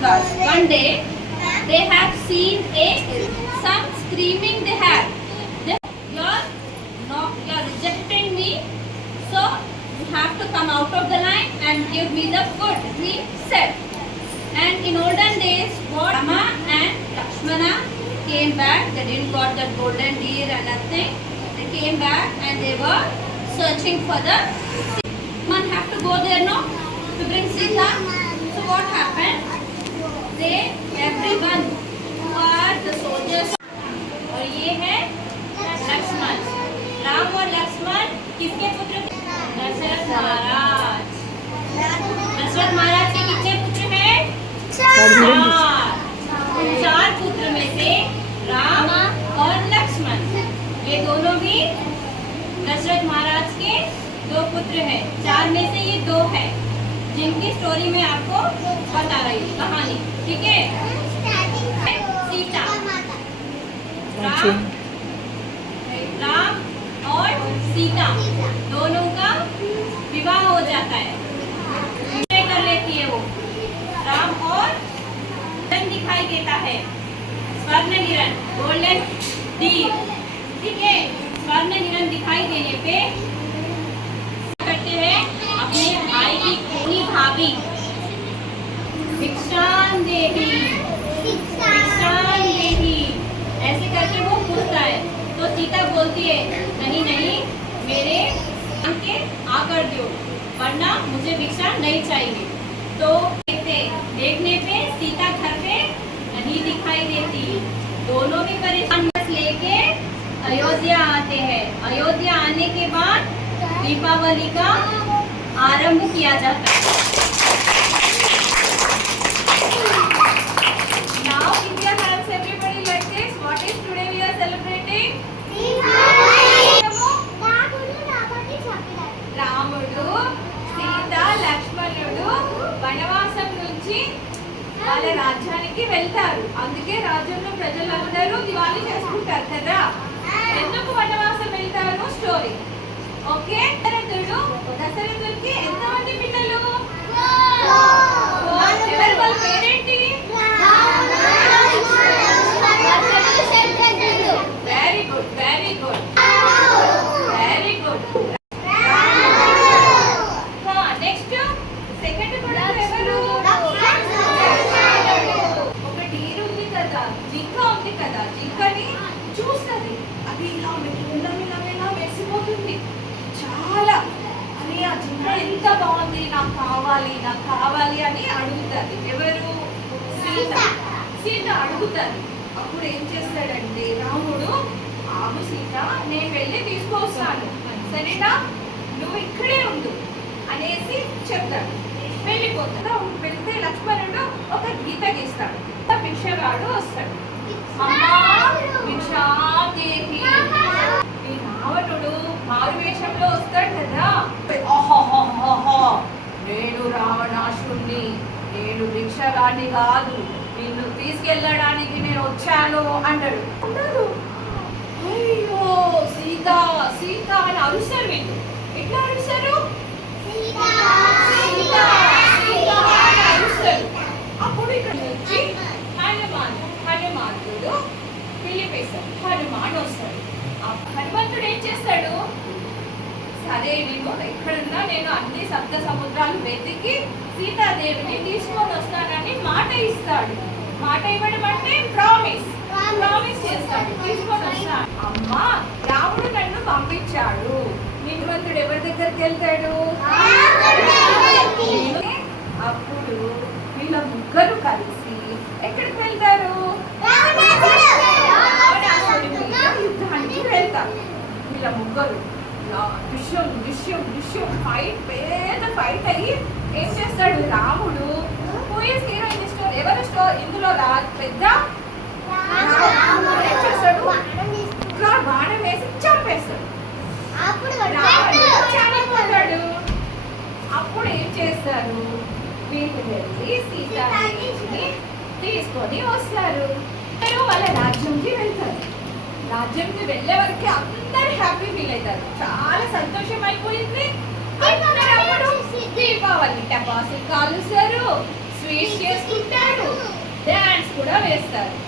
was one day they have seen some screaming they had. You're rejecting me, so you have to come out of the line and give me the food, he said. And in olden days, what Rama and Lakshmana came back. They didn't got the golden deer and nothing. They came back and they were searching for the man have to go there no to bring Sita. So what happened? They everyone who are the soldiers और ये है लक्ष्मण. राम और लक्ष्मण किसके पुत्र थे? दशरथ महाराज. दशरथ महाराज के कितने पुत्र हैं? चार पुत्र में से राम और लक्ष्मण ये दोनों भी दशरथ महाराज के दो पुत्र हैं. चार में से ये दो है जिनकी स्टोरी मैं आपको बता रही हूँ कहानी. ठीक है. सीता, राम और सीता दोनों का विवाह हो जाता है. कर लेती है वो राम और दिखाई देता है स्वर्ण हिरण गोल्डन डीर. ठीक है. स्वर्ण हिरण दिखाई देने पे करते हैं अपने भाई की खूनी भाभी भिक्षान देवी ऐसे करके वो पूछता है. तो सीता बोलती है नहीं नहीं मेरे के आकर दो वरना मुझे भिक्षा नहीं चाहिए. तो देखने पे सीता घर पे नहीं दिखाई देती. दोनों भी परेशान लेके अयोध्या आते हैं. अयोध्या आने के बाद दीपावली का आरंभ किया जाता है. Now India has everybody like this. What is today we are celebrating? రాముడు సీత లక్ష్మణుడు వనవాసం నుంచి వాళ్ళ రాజ్యానికి వెళ్తారు. అందుకే రాజ్యంలో ప్రజలందరూ దివాళీ చేసుకుంటారు కదా. ఎందుకు వనవాసం వెళ్తారు స్టోరీ. ఓకే. దశరథుడికి ఎంతమంది పిల్లలు? ఎవరు వాళ్ళ పేరేంటి? Very good very good very good. Next second కూడా ఎవరు? ఒక డీర్ ఉంది కదా, జింక ఉంది కదా. జింకని చూస్తుంది. అది ఇలా ఇలా మెరిసిపోతుంది చాలా. అని ఆ జింక ఎంత బాగుంది నాకు కావాలి అని అడుగుతుంది. ఎవరు? సీత. సీత అడుగుతుంది. అప్పుడు ఏం చేస్తాడంటే రాముడు ఆగు సీత నేను వెళ్ళి తీసుకొస్తాను సరేనా నువ్వు ఇక్కడే ఉండు అనేసి చెప్తాడు. వెళ్ళిపోతాడు. వెళ్తే లక్ష్మణుడు ఒక గీత గీస్తాడు. భిక్షగాడు వస్తాడు. ఈ రావణుడు మారువేషంలో వస్తాడు కదా. నేను రావణాసురుణ్ణి, నేను భిక్షగాడిని కాదు, నిన్ను తీసుకెళ్ళడానికి నేను వచ్చాను అంటాడు. అయ్యో సీత సీత అని అరుస్తారు వీళ్ళు. ఎట్లా అరుస్తారు? అరుస్తారు. అప్పుడు ఇక్కడ వచ్చి హనుమంతుడు పిలిపేస్తాడు. హనుమాన్ వస్తాడు. హనుమంతుడు ఏం చేస్తాడు? సరే నేను ఎక్కడున్నా నేను అన్ని సప్త సముద్రాలు వెతికి సీతాదేవిని తీసుకొని వస్తానని మాట ఇస్తాడు. మాట ఇవ్వడం అంటే ప్రామిస్ చేస్తాడు. తీసుకొని వస్తాడు. అమ్మా రాముడు నన్ను పంపించాడు. హనుమంతుడు ఎవరి దగ్గరికి వెళ్తాడు? అప్పుడు వీళ్ళ ముగ్గురు కలిసి ఎక్కడికి వెళ్తారు? యుద్ధానికి వెళ్తారు. వీళ్ళ ముగ్గురు విషయం పెద్ద ఫైట్ అయ్యి ఏం చేస్తాడు రాముడు? హీరో ఇన్ స్టోరీ ఎవరు ఇందులో పెద్ద ఏం చేస్తాడు? బాణం వేసి చంపేస్తాడు. చనిపోతాడు. అప్పుడు ఏం చేస్తారు? వీళ్ళు వెళ్ళి సీతాదేవిని తీసుకొని వస్తారు. వాళ్ళ రాజ్యంకి వెళ్తారు. రాజ్యంకి వెళ్ళే వరకు అందరు హ్యాపీ ఫీల్ అవుతారు. చాలా సంతోషం అయిపోయింది. దీపావళి టపాసులు కాలుస్తారు, స్వీట్స్ చేసుకుంటారు. వేస్తారు.